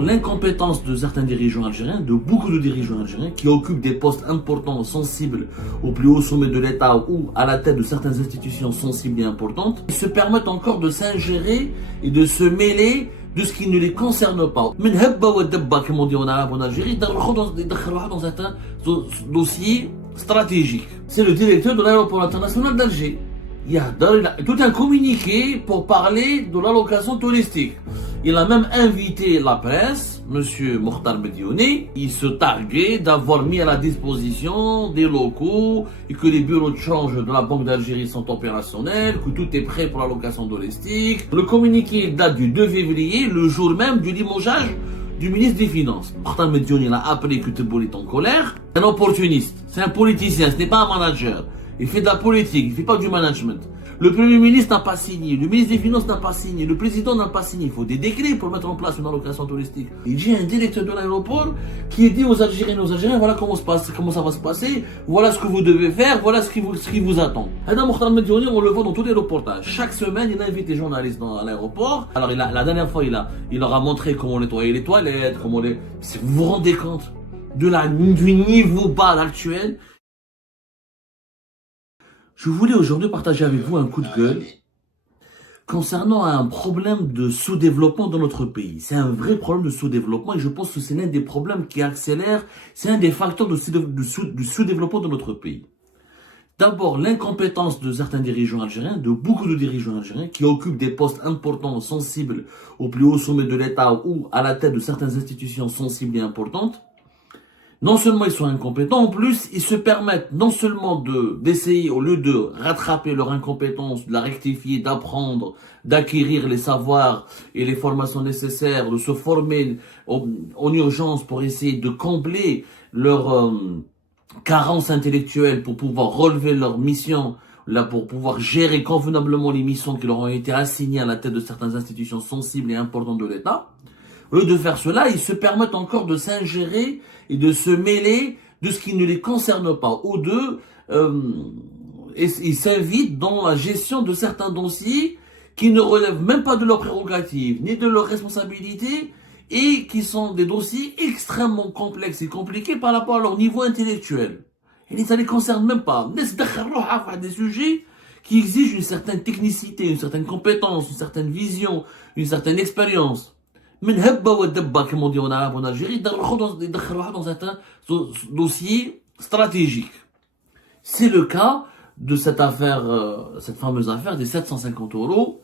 L'incompétence de certains dirigeants algériens, de beaucoup de dirigeants algériens qui occupent des postes importants, sensibles au plus haut sommet de l'État ou à la tête de certaines institutions sensibles et importantes, ils se permettent encore de s'ingérer et de se mêler de ce qui ne les concerne pas. من هبة ودبة, comme on dit en arabe en Algérie, dans un dossier stratégique. C'est le directeur de l'aéroport international d'Alger. Il y a tout un communiqué pour parler de l'allocation touristique. Il a même invité la presse, Monsieur Mokhtar Mediouni. Il se targuait d'avoir mis à la disposition des locaux et que les bureaux de change de la Banque d'Algérie sont opérationnels, que tout est prêt pour l'allocation touristique. Le communiqué date du 2 février, le jour même du limogeage du ministre des Finances. Mokhtar Mediouni l'a appelé Kuteboul est en colère. C'est un opportuniste, c'est un politicien, ce n'est pas un manager. Il fait de la politique, il ne fait pas du management. Le Premier ministre n'a pas signé, le ministre des Finances n'a pas signé, le président n'a pas signé. Il faut des décrets pour mettre en place une allocation touristique. Il dit à un directeur de l'aéroport qui dit aux Algériens et aux Algériens, voilà comment ça va se passer, voilà ce que vous devez faire, voilà ce qui vous attend. Adam Mokhtar Mediouni, on le voit dans tous les reportages. Chaque semaine, il invite les journalistes dans l'aéroport. Alors la dernière fois, il leur a montré comment nettoyer les toilettes, comment les... Vous vous rendez compte du niveau bas actuel? Je voulais aujourd'hui partager avec vous un coup de gueule concernant un problème de sous-développement dans notre pays. C'est un vrai problème de sous-développement et je pense que c'est l'un des problèmes qui accélère, c'est un des facteurs du sous-développement de notre pays. D'abord, l'incompétence de certains dirigeants algériens, de beaucoup de dirigeants algériens qui occupent des postes importants, sensibles au plus haut sommet de l'État ou à la tête de certaines institutions sensibles et importantes. Non seulement ils sont incompétents, en plus ils se permettent non seulement d'essayer, au lieu de rattraper leur incompétence, de la rectifier, d'apprendre, d'acquérir les savoirs et les formations nécessaires, de se former en urgence pour essayer de combler leur carence intellectuelle pour pouvoir relever leur mission, là pour pouvoir gérer convenablement les missions qui leur ont été assignées à la tête de certaines institutions sensibles et importantes de l'État. Au lieu de faire cela, ils se permettent encore de s'ingérer et de se mêler de ce qui ne les concerne pas. Ou ils s'invitent dans la gestion de certains dossiers qui ne relèvent même pas de leurs prérogatives, ni de leurs responsabilités, et qui sont des dossiers extrêmement complexes et compliqués par rapport à leur niveau intellectuel. Et ça ne les concerne même pas. Des sujets qui exigent une certaine technicité, une certaine compétence, une certaine vision, une certaine expérience. من هبة ودبة, comme on dit en arabe en Algérie, dans un dossier stratégique. C'est le cas de cette affaire, cette fameuse affaire des 750 €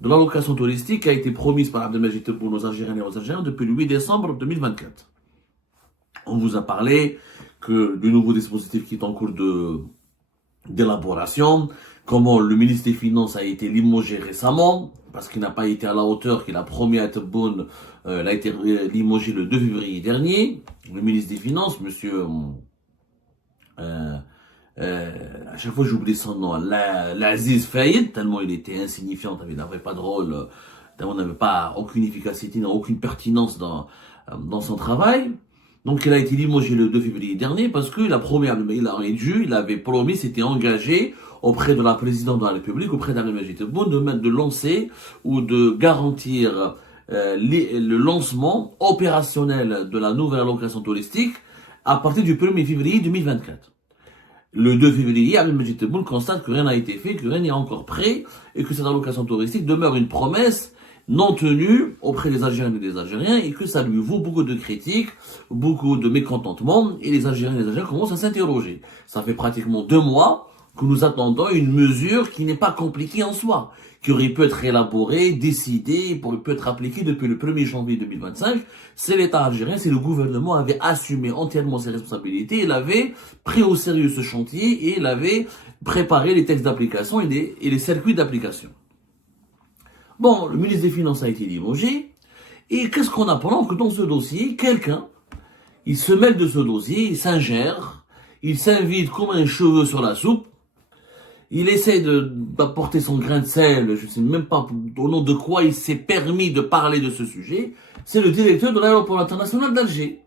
de l'allocation touristique qui a été promise par Abdelmajid Tebboune aux Algériens et aux Algériens depuis le 8 décembre 2024. On vous a parlé du nouveau dispositif qui est en cours d'élaboration, comment le ministre des Finances a été limogé récemment, parce qu'il n'a pas été à la hauteur qu'il a promis à Tebboune. Il a été limogé le 2 février dernier. Le ministre des Finances, monsieur... à chaque fois j'oublie son nom, l'Aziz Faïd, tellement il était insignifiant, il n'avait pas de rôle, tellement il n'avait pas aucune efficacité, aucune pertinence dans son travail. Donc il a été limogé le 2 février dernier parce qu'il a promis, il avait promis, s'était engagé auprès de la présidente de la République, auprès d'Abdelmajid Tebboune, de lancer ou de garantir le lancement opérationnel de la nouvelle allocation touristique à partir du 1er février 2024. Le 2 février, Abdelmajid Tebboune constate que rien n'a été fait, que rien n'est encore prêt et que cette allocation touristique demeure une promesse non tenue auprès des Algériens et des Algériens et que ça lui vaut beaucoup de critiques, beaucoup de mécontentement et les Algériens et les Algériens commencent à s'interroger. Ça fait pratiquement 2 mois que nous attendons une mesure qui n'est pas compliquée en soi, qui aurait pu être élaborée, décidée, peut être appliquée depuis le 1er janvier 2025. C'est l'État algérien, c'est le gouvernement avait assumé entièrement ses responsabilités, il avait pris au sérieux ce chantier et il avait préparé les textes d'application et les circuits d'application. Bon, le ministre des Finances a été limogé, et qu'est-ce qu'on apprend? Que dans ce dossier, quelqu'un, il se mêle de ce dossier, il s'ingère, il s'invite comme un cheveu sur la soupe, il essaie d'apporter son grain de sel, je ne sais même pas au nom de quoi il s'est permis de parler de ce sujet, c'est le directeur de l'aéroport international d'Alger.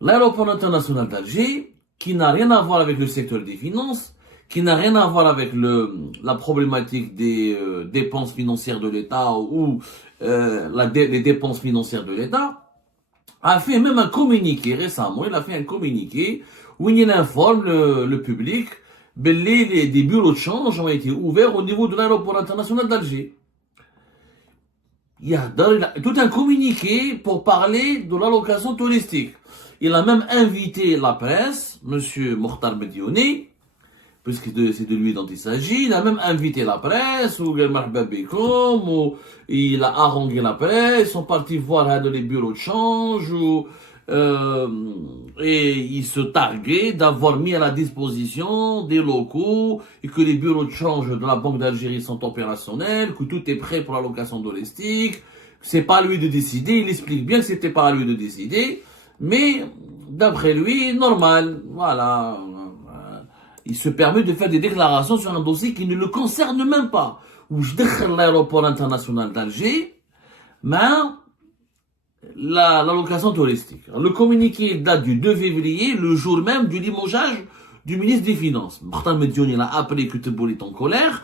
L'aéroport international d'Alger, qui n'a rien à voir avec le secteur des finances, qui n'a rien à voir avec la problématique des dépenses financières de l'État ou les dépenses financières de l'État, a fait même un communiqué récemment. Il a fait un communiqué où il informe le public que des bureaux de change ont été ouverts au niveau de l'aéroport international d'Alger. Il y a tout un communiqué pour parler de l'allocation touristique. Il a même invité la presse, monsieur Mokhtar Mediouni, puisque c'est de lui dont il s'agit. Il a même invité la presse, ou il a harangué la presse, ils sont partis voir les bureaux de change, et il se targuait d'avoir mis à la disposition des locaux, et que les bureaux de change de la Banque d'Algérie sont opérationnels, que tout est prêt pour la location touristique. C'est pas à lui de décider, il explique bien que c'était pas à lui de décider, mais d'après lui, normal, voilà. Il se permet de faire des déclarations sur un dossier qui ne le concerne même pas. Où je déclare l'aéroport international d'Alger, mais l'allocation touristique. Le communiqué date du 2 février, le jour même du limogeage du ministre des Finances. Mokhtar Mediouni a appelé Kuteboul est en colère.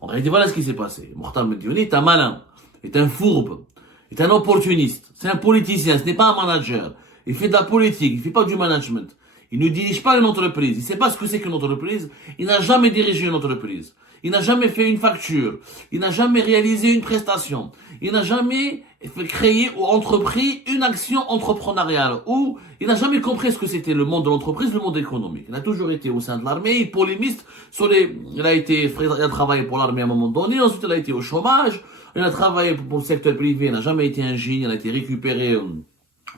En réalité, voilà ce qui s'est passé. Mokhtar Mediouni est un malin, est un fourbe, est un opportuniste. C'est un politicien, ce n'est pas un manager. Il fait de la politique, il fait pas du management. Il ne dirige pas une entreprise. Il ne sait pas ce que c'est qu'une entreprise. Il n'a jamais dirigé une entreprise. Il n'a jamais fait une facture. Il n'a jamais réalisé une prestation. Il n'a jamais créé ou entrepris une action entrepreneuriale. Ou il n'a jamais compris ce que c'était le monde de l'entreprise, le monde économique. Il a toujours été au sein de l'armée. Il polémiste sur il a travaillé pour l'armée à un moment donné. Ensuite, il a été au chômage. Il a travaillé pour le secteur privé. Il n'a jamais été ingénieur. Il a été récupéré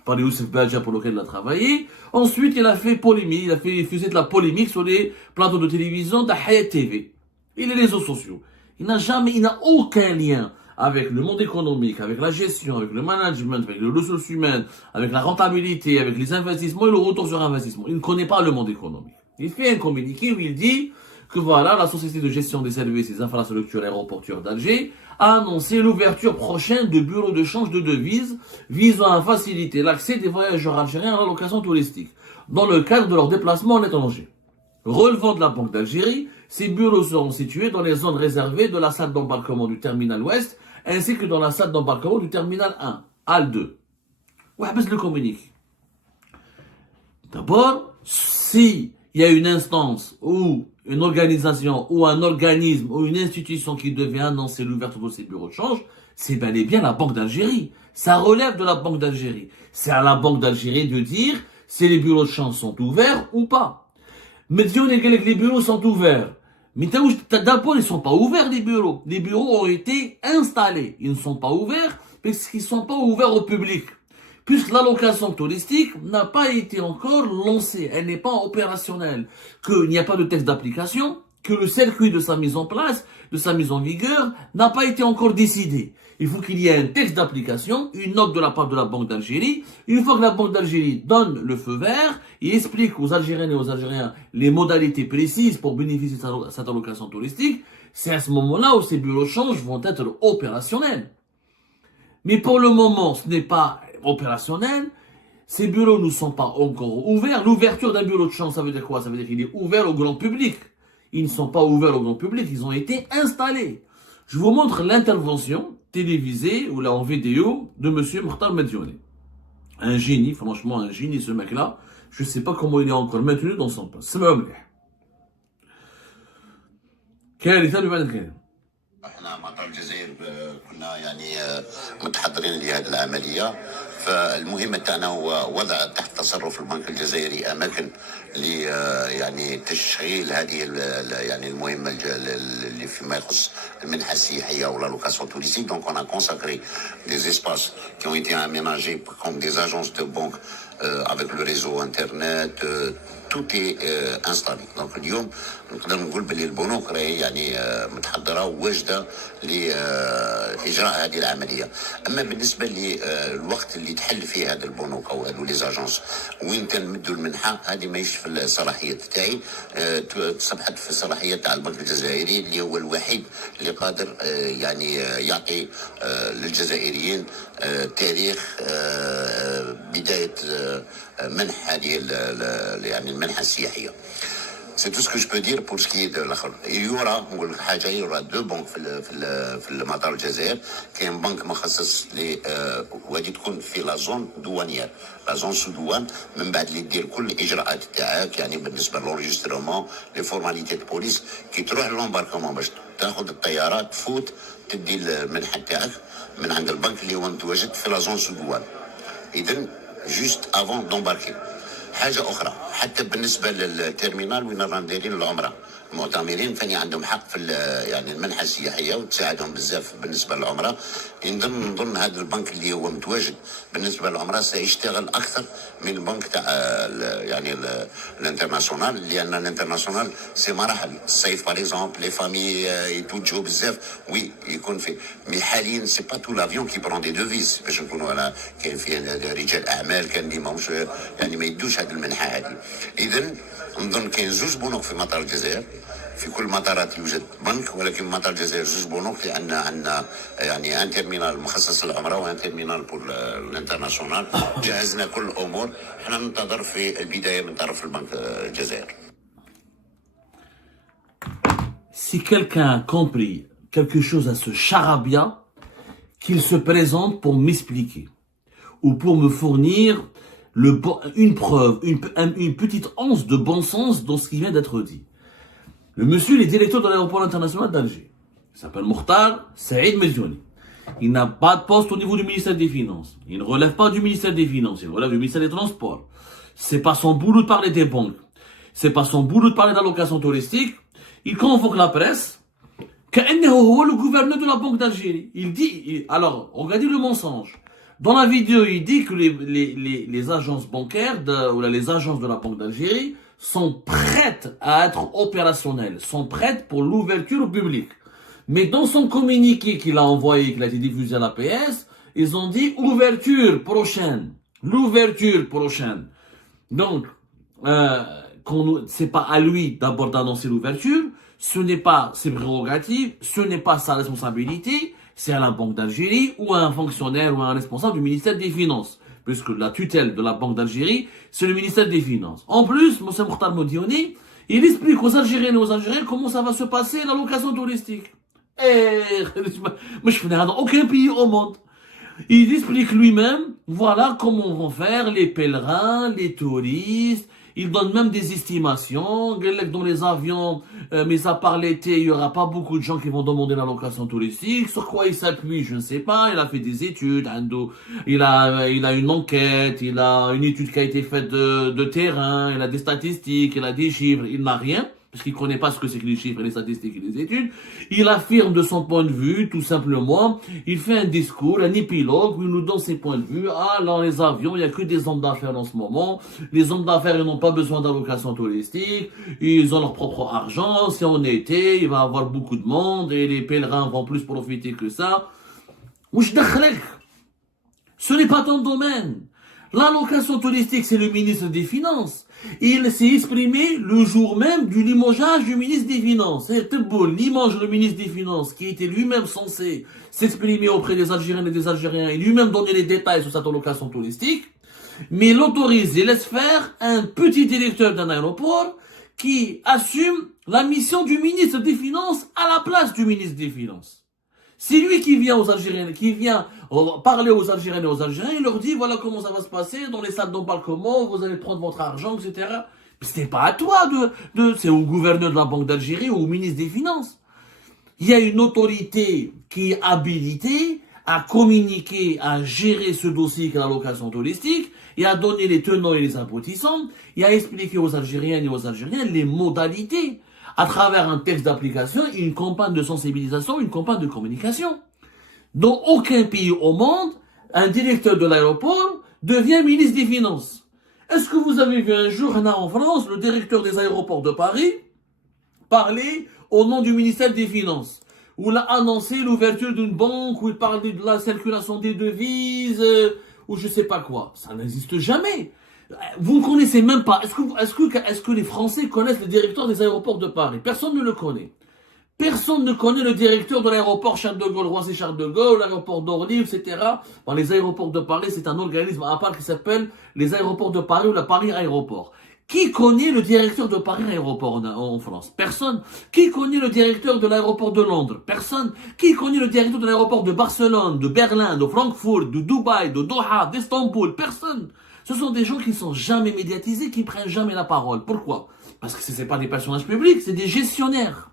par Youssef Badja pour lequel il a travaillé. Ensuite, il a fait polémique, il a fait diffuser de la polémique sur les plateaux de télévision de Hayat TV et les réseaux sociaux. Il n'a aucun lien avec le monde économique, avec la gestion, avec le management, avec les ressources humaines, avec la rentabilité, avec les investissements et le retour sur investissement. Il ne connaît pas le monde économique. Il fait un communiqué où il dit que voilà, la Société de gestion des services et des infrastructures aéroportuaires d'Alger a annoncé l'ouverture prochaine de bureaux de change de devises visant à faciliter l'accès des voyageurs algériens à la location touristique dans le cadre de leur déplacement à l'étranger. Relevant de la Banque d'Algérie, ces bureaux seront situés dans les zones réservées de la salle d'embarquement du terminal ouest ainsi que dans la salle d'embarquement du terminal 1, HAL 2. Ouais, parce le communique. D'abord, si il y a une instance ou une organisation ou un organisme ou une institution qui devait annoncer l'ouverture de ces bureaux de change, c'est bel et bien la Banque d'Algérie. Ça relève de la Banque d'Algérie. C'est à la Banque d'Algérie de dire si les bureaux de change sont ouverts ou pas. Mais disons que les bureaux sont ouverts. Mais d'abord, ils ne sont pas ouverts, les bureaux. Les bureaux ont été installés. Ils ne sont pas ouverts parce qu'ils ne sont pas ouverts au public. Puisque l'allocation touristique n'a pas été encore lancée, elle n'est pas opérationnelle, qu'il n'y a pas de texte d'application, que le circuit de sa mise en place, de sa mise en vigueur, n'a pas été encore décidé. Il faut qu'il y ait un texte d'application, une note de la part de la Banque d'Algérie. Une fois que la Banque d'Algérie donne le feu vert et explique aux Algériennes et aux Algériens les modalités précises pour bénéficier de cette allocation touristique, c'est à ce moment-là où ces bureaux de change vont être opérationnels. Mais pour le moment, ce n'est pas opérationnel. Ces bureaux ne sont pas encore ouverts. L'ouverture d'un bureau de change, ça veut dire quoi? Ça veut dire qu'il est ouvert au grand public. Ils ne sont pas ouverts au grand public, ils ont été installés. Je vous montre l'intervention télévisée ou là en vidéo de monsieur Mokhtar Mediouni. Un génie, franchement un génie ce mec-là. Je ne sais pas comment il est encore maintenu dans son poste. C'est même كارثة بمعنى الكلمة. احنا مطار الجزائر كنا متحضرين لهذه العمليه. فالمهمه تاعنا هو وضع تحت تصرف البنك الجزائري اماكن تشغيل هذه المهمه اللي فيما يخص المنحه السياحيه ولا لوكاسيون توريستيك. دونك on a consacré des espaces qui ont été aménagés comme des agences de banque avec le réseau internet. tout est installé. دونك اليوم نقدر نقول باللي البنوك راهي متحضره وواجده لاجراء هذه العمليه. اما بالنسبه للوقت اللي تحل فيه هذه البنوك او هذو لي زاجونس وين تنمدوا المنحه، هذه ماهيش في الصلاحيات تاعي، تصبحت في الصلاحيات تاع البنك الجزائري اللي هو الوحيد اللي قادر يعطي للجزائريين تاريخ بدايه منح هذه المنحه السياحيه. C'est tout ce que je peux dire pour ce qui est de l'akhar. Il y aura deux banques في المطار الجزائر. كاين بنك مخصص ل وغادي تكون في لا زون دوانيير لا زون سو دوان من بعد اللي دير كل الاجراءات تاعك يعني بالنسبه للورجسترمون لي فورماليتي دو بوليس كي تروح للامباركمون باش تاخذ الطياره تفوت تدي المنحه تاعك من عند البنك اللي هو متواجد في لا زون سو دوان. اذا جوست افون دومباركي. حاجه اخرى حتى بالنسبه للتيرمينال وين راهم دايرين العمره المعتمرين ثاني عندهم حق في يعني المنحه السياحيه وتساعدهم بزاف بالنسبه للعمره. نظن هذا البنك اللي هو متواجد بالنسبه للعمره سيشتغل اكثر من البنك تاع يعني الانترناسيونال لان الانترناسيونال سي مراحل الصيف باغ اكزومبل لي فامي يتوجهوا بزاف وي يكون في مي حاليا سي با تو لافيون كي برون دي دوفيز باش نكونوا على كاين فيه رجال اعمال كان اللي ماهمش يعني ما يدوش هذه المنحه هذه. اذا نظن كاين زوج بنوك في مطار الجزائر في كل المطارات يوجد بنك ولكن مطار الجزائر زوج بنوك لان عندنا يعني ان تيرمينال مخصص للعمره وان تيرمينال بور الانترناسيونال. جهزنا كل الامور احنا ننتظر في البدايه من طرف البنك الجزائر. Si quelqu'un a compris quelque chose à ce charabia, qu'il se présente pour m'expliquer ou pour me fournir une preuve, une petite once de bon sens dans ce qui vient d'être dit. Le monsieur, il est directeur de l'aéroport international d'Alger. Il s'appelle Mokhtar Saïd Medjouni. Il n'a pas de poste au niveau du ministère des Finances. Il ne relève pas du ministère des Finances. Il relève du ministère des Transports. C'est pas son boulot de parler des banques. C'est pas son boulot de parler d'allocations touristiques. Il convoque la presse. Le gouverneur de la Banque d'Algérie. Il dit, alors, regardez le mensonge. Dans la vidéo, il dit que les agences bancaires ou les agences de la Banque d'Algérie sont prêtes à être opérationnelles, sont prêtes pour l'ouverture au public. Mais dans son communiqué qu'il a envoyé, qu'il a été diffusé à l'APS, ils ont dit ouverture prochaine. L'ouverture prochaine. Donc, c'est pas à lui d'abord d'annoncer l'ouverture, ce n'est pas ses prérogatives, ce n'est pas sa responsabilité, c'est à la Banque d'Algérie ou à un fonctionnaire ou à un responsable du ministère des Finances. Puisque la tutelle de la Banque d'Algérie, c'est le ministère des Finances. En plus, M. Mokhtar Medjouni, il explique aux Algériens et aux Algériens comment ça va se passer l'allocation touristique. Et moi, je connais dans aucun pays au monde. Il explique lui-même, voilà comment vont faire les pèlerins, les touristes. Il donne même des estimations. Dans les avions, mais à part l'été, il n'y aura pas beaucoup de gens qui vont demander l'allocation touristique. Sur quoi il s'appuie, je ne sais pas. Il a fait des études. Il a une enquête. Il a une étude qui a été faite de terrain. Il a des statistiques. Il a des chiffres. Il n'a rien. Parce qu'il ne connaît pas ce que c'est que les chiffres, les statistiques et les études. Il affirme de son point de vue, tout simplement. Il fait un discours, un épilogue, où il nous donne ses points de vue. Ah, dans les avions, il n'y a que des hommes d'affaires en ce moment. Les hommes d'affaires, ils n'ont pas besoin d'allocation touristique. Ils ont leur propre argent. Si on été, il va y avoir beaucoup de monde et les pèlerins vont plus profiter que ça. Ce n'est pas ton domaine. L'allocation touristique, c'est le ministre des Finances. Il s'est exprimé le jour même du limogeage du ministre des Finances. C'est beau, limoge le ministre des Finances, qui était lui-même censé s'exprimer auprès des Algériennes et des Algériens et lui-même donner les détails sur cette allocation touristique. Mais il autorise et laisse faire un petit directeur d'un aéroport qui assume la mission du ministre des Finances à la place du ministre des Finances. C'est lui qui vient aux Algériens, qui vient parler aux Algériens et aux Algériens, il leur dit voilà comment ça va se passer dans les salles d'embarquement, vous allez prendre votre argent, etc. Mais ce n'est pas à toi c'est au gouverneur de la Banque d'Algérie ou au ministre des Finances. Il y a une autorité qui est habilitée à communiquer, à gérer ce dossier qui est l'allocation touristique, et à donner les tenants et les aboutissants, et à expliquer aux Algériennes et aux Algériens les modalités à travers un texte d'application, une campagne de sensibilisation, une campagne de communication. Dans aucun pays au monde, un directeur de l'aéroport devient ministre des Finances. Est-ce que vous avez vu un jour, en France, le directeur des aéroports de Paris parler au nom du ministère des Finances, où il a annoncé l'ouverture d'une banque, où il parlait de la circulation des devises, ou je sais pas quoi. Ça n'existe jamais. Vous ne connaissez même pas. Est-ce que les Français connaissent le directeur des aéroports de Paris? Personne ne le connaît. Personne ne connaît le directeur de l'aéroport Charles de Gaulle, Roissy-Charles de Gaulle, l'aéroport d'Orly, etc. Bon, les aéroports de Paris, c'est un organisme à part qui s'appelle les aéroports de Paris ou la Paris Aéroport. Qui connaît le directeur de Paris Aéroport en France? Personne. Qui connaît le directeur de l'aéroport de Londres? Personne. Qui connaît le directeur de l'aéroport de Barcelone, de Berlin, de Francfort, de Dubaï, de Doha, d'Istanbul? Personne. Ce sont des gens qui ne sont jamais médiatisés, qui prennent jamais la parole. Pourquoi? Parce que ce ne sont pas des personnages publics, c'est des gestionnaires.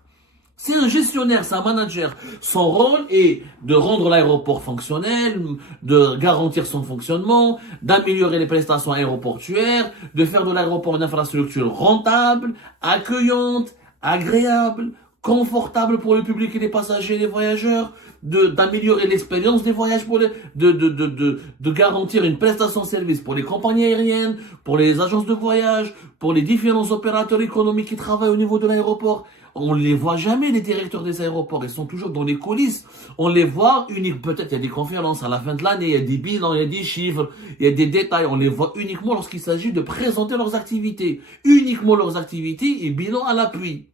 C'est un gestionnaire, c'est un manager. Son rôle est de rendre l'aéroport fonctionnel, de garantir son fonctionnement, d'améliorer les prestations aéroportuaires, de faire de l'aéroport une infrastructure rentable, accueillante, agréable, confortable pour le public et les passagers et les voyageurs, d'améliorer l'expérience des voyages de garantir une prestation de service pour les compagnies aériennes, pour les agences de voyage, pour les différents opérateurs économiques qui travaillent au niveau de l'aéroport. On ne les voit jamais, les directeurs des aéroports. Ils sont toujours dans les coulisses. On les voit uniquement, peut-être il y a des conférences à la fin de l'année, il y a des bilans, il y a des chiffres, il y a des détails. On les voit uniquement lorsqu'il s'agit de présenter leurs activités. Uniquement leurs activités et bilan à l'appui.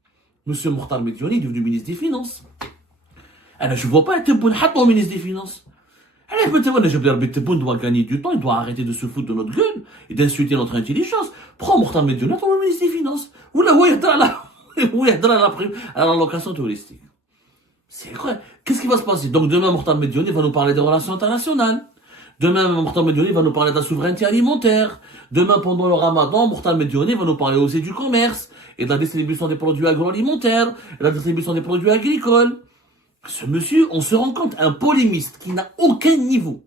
Monsieur Mokhtar Medjouni est devenu ministre des Finances. Alors, je ne vois pas être bon au ministre des Finances. Alors, peut-être, je doit gagner du temps, il doit arrêter de se foutre de notre gueule et d'insulter notre intelligence. Prends Mokhtar Medjouni comme ministre des Finances. Ou là, oui, à la location touristique. C'est incroyable. Qu'est-ce qui va se passer? Donc demain, Mokhtar Medjouni va nous parler des relations internationales. Demain, Mokhtar Medjouni va nous parler de la souveraineté alimentaire. Demain, pendant le ramadan, Mokhtar Medjouni va nous parler aussi du commerce et de la distribution des produits agroalimentaires, et de la distribution des produits agricoles. Ce monsieur, on se rend compte, un polémiste qui n'a aucun niveau.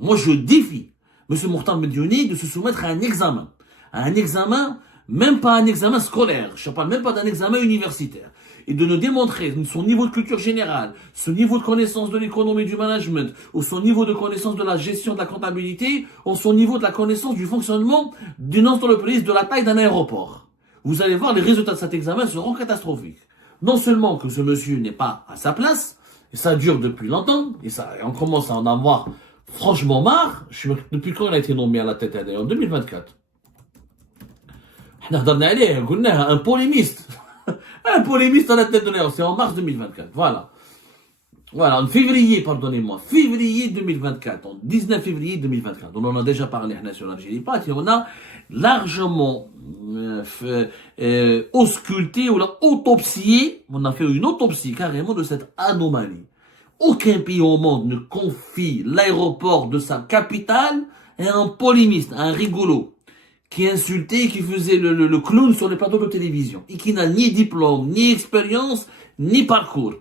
Moi, je défie monsieur Mokhtar Medjouni de se soumettre à un examen. À un examen, même pas un examen scolaire, je ne parle même pas d'un examen universitaire, et de nous démontrer son niveau de culture générale, son niveau de connaissance de l'économie et du management, ou son niveau de connaissance de la gestion de la comptabilité, ou son niveau de la connaissance du fonctionnement d'une entreprise de la taille d'un aéroport. Vous allez voir, les résultats de cet examen seront catastrophiques. Non seulement que ce monsieur n'est pas à sa place, et ça dure depuis longtemps, et on commence à en avoir franchement marre. Depuis quand il a été nommé à la tête en 2024. Un polémiste. Un polémiste à la tête de l'air, c'est en mars 2024. Voilà. Voilà, en février, pardonnez-moi, février 2024, en 19 février 2024. On en a déjà parlé sur l'Algérie, et on a largement ausculté ou autopsié, on a fait une autopsie carrément de cette anomalie. Aucun pays au monde ne confie l'aéroport de sa capitale à un polémiste, à un rigolo, qui insultait, qui faisait le clown sur les plateaux de télévision, et qui n'a ni diplôme, ni expérience, ni parcours.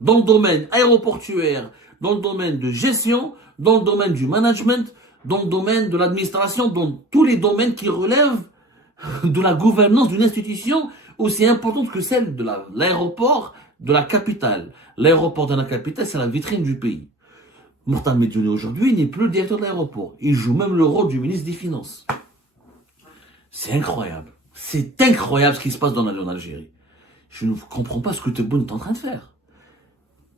Dans le domaine aéroportuaire, dans le domaine de gestion, dans le domaine du management, dans le domaine de l'administration, dans tous les domaines qui relèvent de la gouvernance d'une institution aussi importante que celle de l'aéroport de la capitale. L'aéroport de la capitale, c'est la vitrine du pays. Mokhtar Medjouni aujourd'hui n'est plus le directeur de l'aéroport. Il joue même le rôle du ministre des Finances. C'est incroyable. C'est incroyable ce qui se passe en Algérie. Je ne comprends pas ce que Tebboune est en train de faire.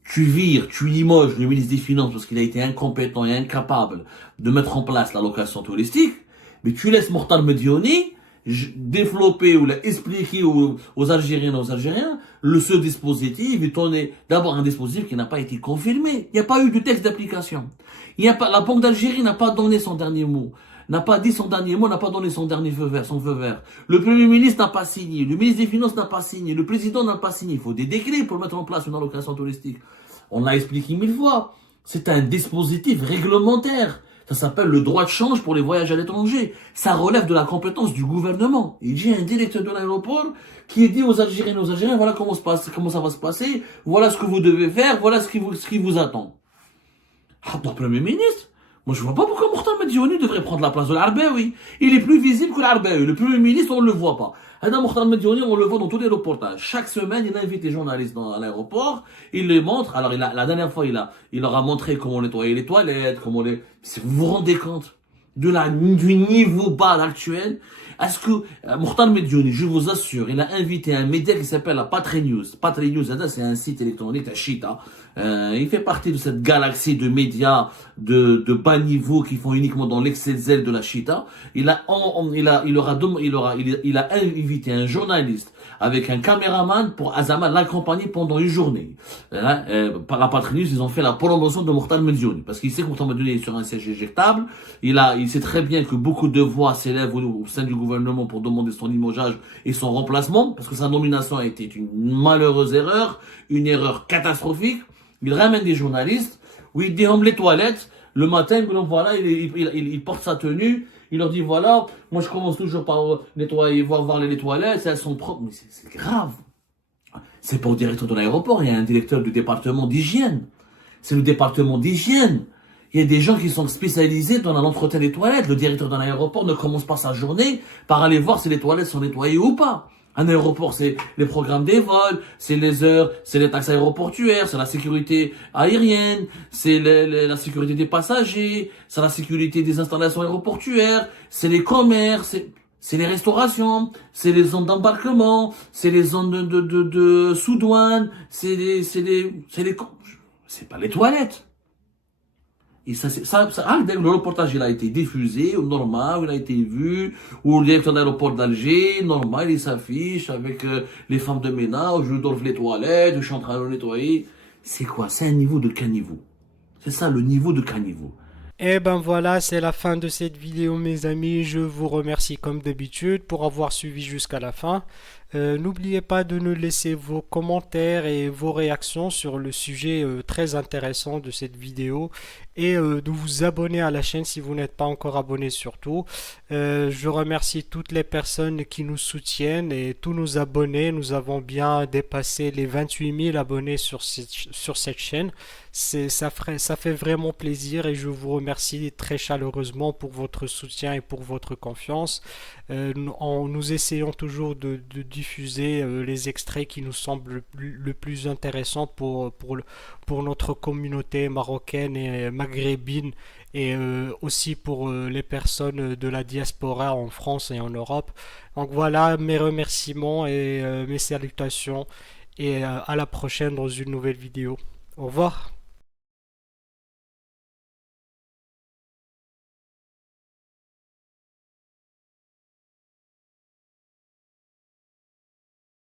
Tu vires, tu limoges le ministre des Finances parce qu'il a été incompétent et incapable de mettre en place la location touristique, mais tu laisses Mokhtar Medjouni développer ou expliquer aux Algériennes et aux Algériens ce dispositif et donner d'abord un dispositif qui n'a pas été confirmé. Il n'y a pas eu de texte d'application. La Banque d'Algérie n'a pas donné son dernier mot. N'a pas dit son dernier mot, n'a pas donné son dernier feu vert. Le Premier ministre n'a pas signé, le ministre des Finances n'a pas signé, le président n'a pas signé. Il faut des décrets pour mettre en place une allocation touristique. On l'a expliqué 1000 fois. C'est un dispositif réglementaire. Ça s'appelle le droit de change pour les voyages à l'étranger. Ça relève de la compétence du gouvernement. Il y a un directeur de l'aéroport qui dit aux Algériens et aux Algériens, voilà comment ça va se passer, voilà ce que vous devez faire, voilà ce qui vous attend. Ah, pour le Premier ministre, moi, je vois pas pourquoi Mokhtar Medjouni devrait prendre la place de l'Arbaoui. Il est plus visible que l'Arbaoui. Le Premier ministre, on ne le voit pas. Mokhtar Medjouni, on le voit dans tous les reportages. Chaque semaine, il invite les journalistes à l'aéroport. Il les montre. Alors, la dernière fois, il leur a montré comment nettoyer les toilettes, vous vous rendez compte du niveau bas actuel? Est-ce que Mokhtar Medjouni, je vous assure, il a invité un média qui s'appelle la Patri News. Patri News, c'est un site électronique à Chita. Il fait partie de cette galaxie de médias de bas niveau qui font uniquement dans l'excès zèle de la Chita. Il a invité un journaliste avec un caméraman pour Azama l'accompagner pendant une journée. Par la Patri News, ils ont fait la promotion de Mokhtar Medjouni parce qu'il sait que Mokhtar Medjouni est sur un siège éjectable. Il a il sait très bien que beaucoup de voix s'élèvent au sein du gouvernement pour demander son limogeage et son remplacement, parce que sa nomination a été une malheureuse erreur, une erreur catastrophique. Il ramène des journalistes, où il déhomme les toilettes, le matin, donc voilà, il porte sa tenue, il leur dit voilà, moi je commence toujours par nettoyer, voir les toilettes, elles sont propres. Mais c'est grave. C'est pas au directeur de l'aéroport, il y a un directeur du département d'hygiène. C'est le département d'hygiène. Il y a des gens qui sont spécialisés dans l'entretien des toilettes. Le directeur d'un aéroport ne commence pas sa journée par aller voir si les toilettes sont nettoyées ou pas. Un aéroport, c'est les programmes des vols, c'est les heures, c'est les taxes aéroportuaires, c'est la sécurité aérienne, c'est la sécurité des passagers, c'est la sécurité des installations aéroportuaires, c'est les commerces, c'est les restaurations, c'est les zones d'embarquement, c'est les zones de sous-douane, c'est pas les toilettes. Et le reportage, il a été diffusé, normal, il a été vu, où le directeur d'aéroport d'Alger, normal, il s'affiche avec les femmes de ménage, je dois les toilettes, je suis en train de le nettoyer. C'est quoi? C'est un niveau de caniveau. C'est ça, le niveau de caniveau. Et ben voilà, c'est la fin de cette vidéo mes amis, je vous remercie comme d'habitude pour avoir suivi jusqu'à la fin. N'oubliez pas de nous laisser vos commentaires et vos réactions sur le sujet très intéressant de cette vidéo et de vous abonner à la chaîne si vous n'êtes pas encore abonné surtout. Je remercie toutes les personnes qui nous soutiennent et tous nos abonnés. Nous avons bien dépassé les 28 000 abonnés sur cette chaîne. Ça fait vraiment plaisir et je vous remercie très chaleureusement pour votre soutien et pour votre confiance. Nous essayons toujours de diffuser les extraits qui nous semblent le plus intéressants pour notre communauté marocaine et maghrébine et aussi pour les personnes de la diaspora en France et en Europe. Donc voilà mes remerciements et mes salutations et à la prochaine dans une nouvelle vidéo. Au revoir.